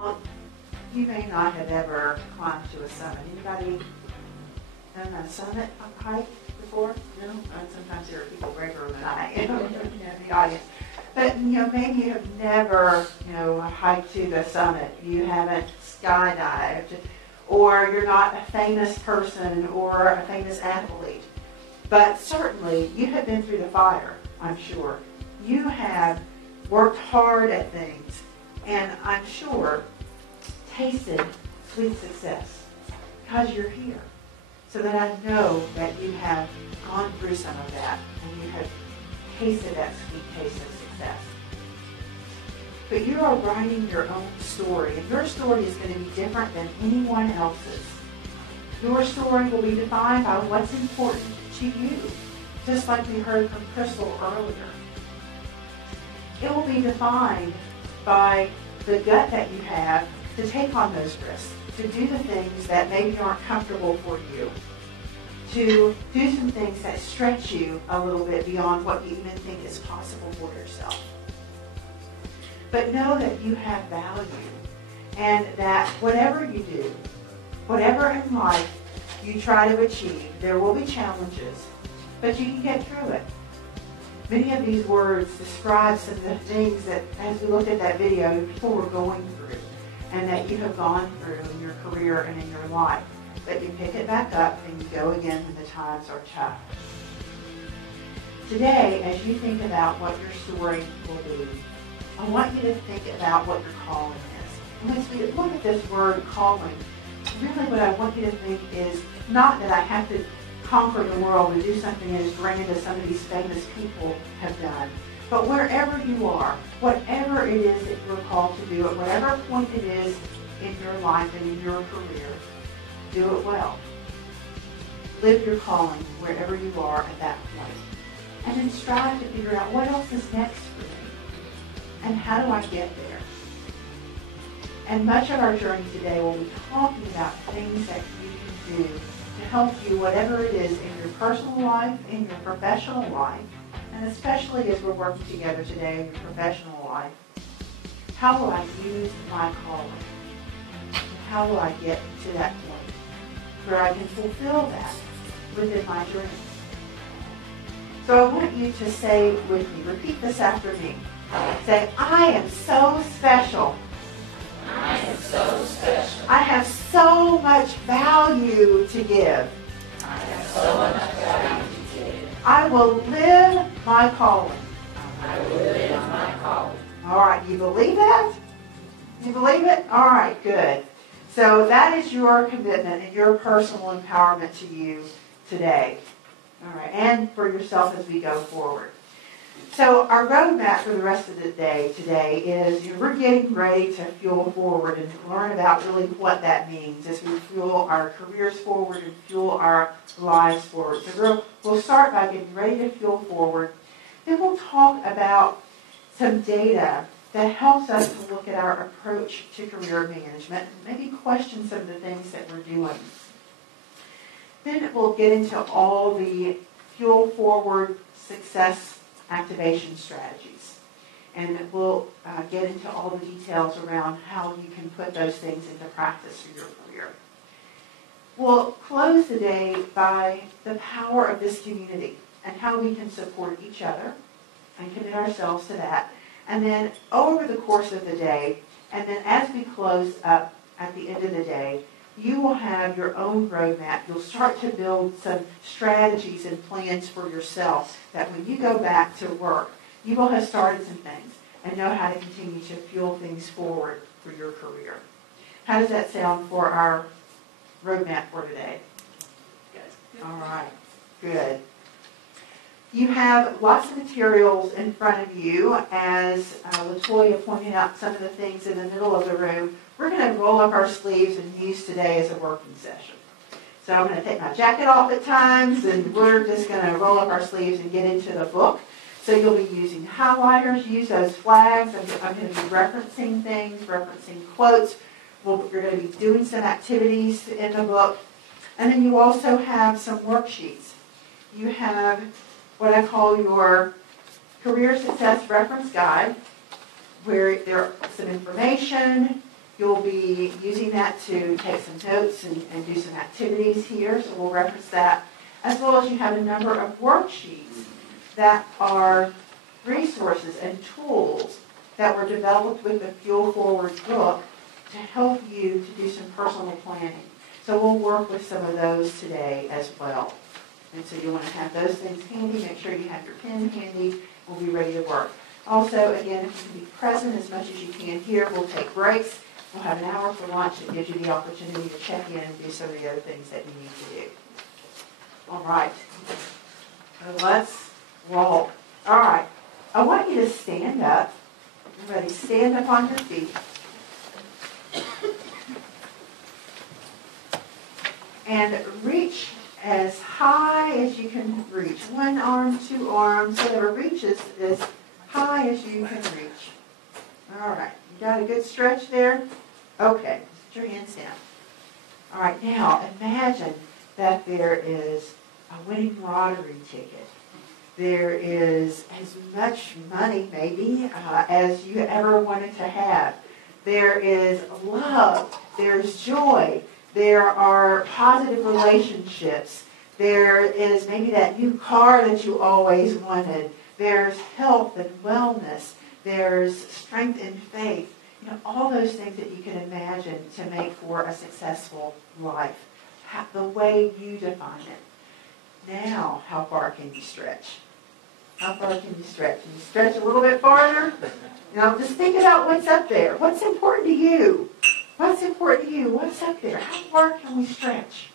Well, you may not have ever climbed to a summit. Anybody done a summit hike before? No? Sometimes there are people braver than I am in the audience. But, maybe you have never, hiked to the summit. You haven't skydived, or you're not a famous person or a famous athlete. But certainly, you have been through the fire, I'm sure. You have worked hard at things, and I'm sure tasted sweet success because you're here. So that I know that you have gone through some of that and you have tasted that sweet taste of success. But you are writing your own story, and your story is going to be different than anyone else's. Your story will be defined by what's important to you, just like we heard from Crystal earlier. It will be defined by the gut that you have to take on those risks, to do the things that maybe aren't comfortable for you, to do some things that stretch you a little bit beyond what you even think is possible for yourself. But know that you have value, and that whatever you do, whatever in life you try to achieve, there will be challenges, but you can get through it. Many of these words describe some of the things that, as we looked at that video, people were going through and that you have gone through in your career and in your life. But you pick it back up and you go again when the times are tough. Today, as you think about what your story will be, I want you to think about what your calling is. And as we look at this word calling, really what I want you to think is not that I have to conquer the world and do something as grand as some of these famous people have done. But wherever you are, whatever it is that you're called to do, at whatever point it is in your life and in your career, do it well. Live your calling wherever you are at that point. And then strive to figure out what else is next for me and how do I get there. And much of our journey today will be talking about things that you can do to help you, whatever it is, in your personal life, in your professional life, and especially as we're working together today in your professional life. How will I use my calling? And how will I get to that point where I can fulfill that within my journey? So I want you to say with me, repeat this after me. Say, I am so special. I am so special. I have so much value to give. I have so much value to give. I will live my calling. I will live my calling. All right, you believe that? You believe it? All right, good. So that is your commitment and your personal empowerment to you today. All right, and for yourself as we go forward. So our roadmap for the rest of the day today is we're getting ready to fuel forward and learn about really what that means as we fuel our careers forward and fuel our lives forward. So we'll start by getting ready to fuel forward. Then we'll talk about some data that helps us to look at our approach to career management and maybe question some of the things that we're doing. Then we'll get into all the fuel forward success activation strategies. And we'll get into all the details around how you can put those things into practice for your career. We'll close the day by the power of this community and how we can support each other and commit ourselves to that. And then over the course of the day, and then as we close up at the end of the day, you will have your own roadmap. You'll start to build some strategies and plans for yourself that when you go back to work, you will have started some things and know how to continue to fuel things forward for your career. How does that sound for our roadmap for today? Good. All right. Good. You have lots of materials in front of you. As LaToya pointed out some of the things in the middle of the room, we're going to roll up our sleeves and use today as a working session. So I'm going to take my jacket off at times, and we're just going to roll up our sleeves and get into the book. So you'll be using highlighters, use those flags. I'm going to be referencing things, referencing quotes. You're going to be doing some activities in the book. And then you also have some worksheets. You have what I call your Career Success Reference Guide, where there's some information. You'll be using that to take some notes and do some activities here, so we'll reference that. As well as you have a number of worksheets that are resources and tools that were developed with the Fuel Forward book to help you to do some personal planning. So we'll work with some of those today as well. And so you want to have those things handy. Make sure you have your pen handy. We'll be ready to work. Also, again, if you can be present as much as you can here, we'll take breaks. We'll have an hour for lunch that gives you the opportunity to check in and do some of the other things that you need to do. All right. So let's roll. All right. I want you to stand up. Everybody stand up on your feet. And reach as high as you can reach. One arm, two arms, whatever reaches as high as you can reach. All right. You got a good stretch there? Okay. Put your hands down. All right. Now, imagine that there is a winning lottery ticket. There is as much money, maybe, as you ever wanted to have. There is love. There's joy. There are positive relationships. There is maybe that new car that you always wanted. There's health and wellness. There's strength and faith. You know, all those things that you can imagine to make for a successful life. The way you define it. Now, how far can you stretch? How far can you stretch? Can you stretch a little bit farther? Now, just think about what's up there. What's important to you? What's important to you? What's up there? How far can we stretch?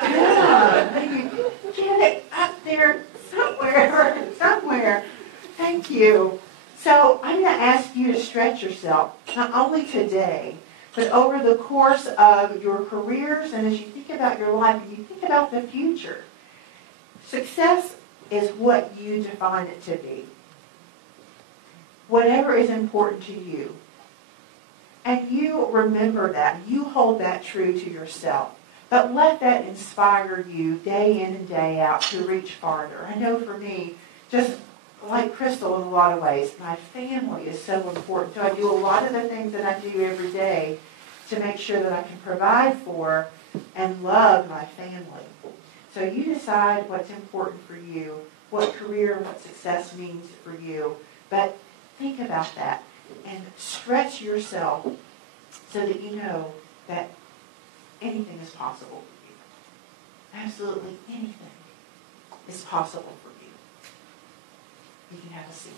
Yeah, maybe get it up there somewhere. Thank you. So I'm going to ask you to stretch yourself, not only today, but over the course of your careers and as you think about your life and you think about the future. Success is what you define it to be. Whatever is important to you. And you remember that. You hold that true to yourself. But let that inspire you day in and day out to reach farther. I know for me, just like Crystal in a lot of ways, my family is so important. So I do a lot of the things that I do every day to make sure that I can provide for and love my family. So you decide what's important for you, what career, what success means for you. But think about that and stretch yourself so that you know that anything is possible for you. Absolutely anything is possible for you. You can have a seat.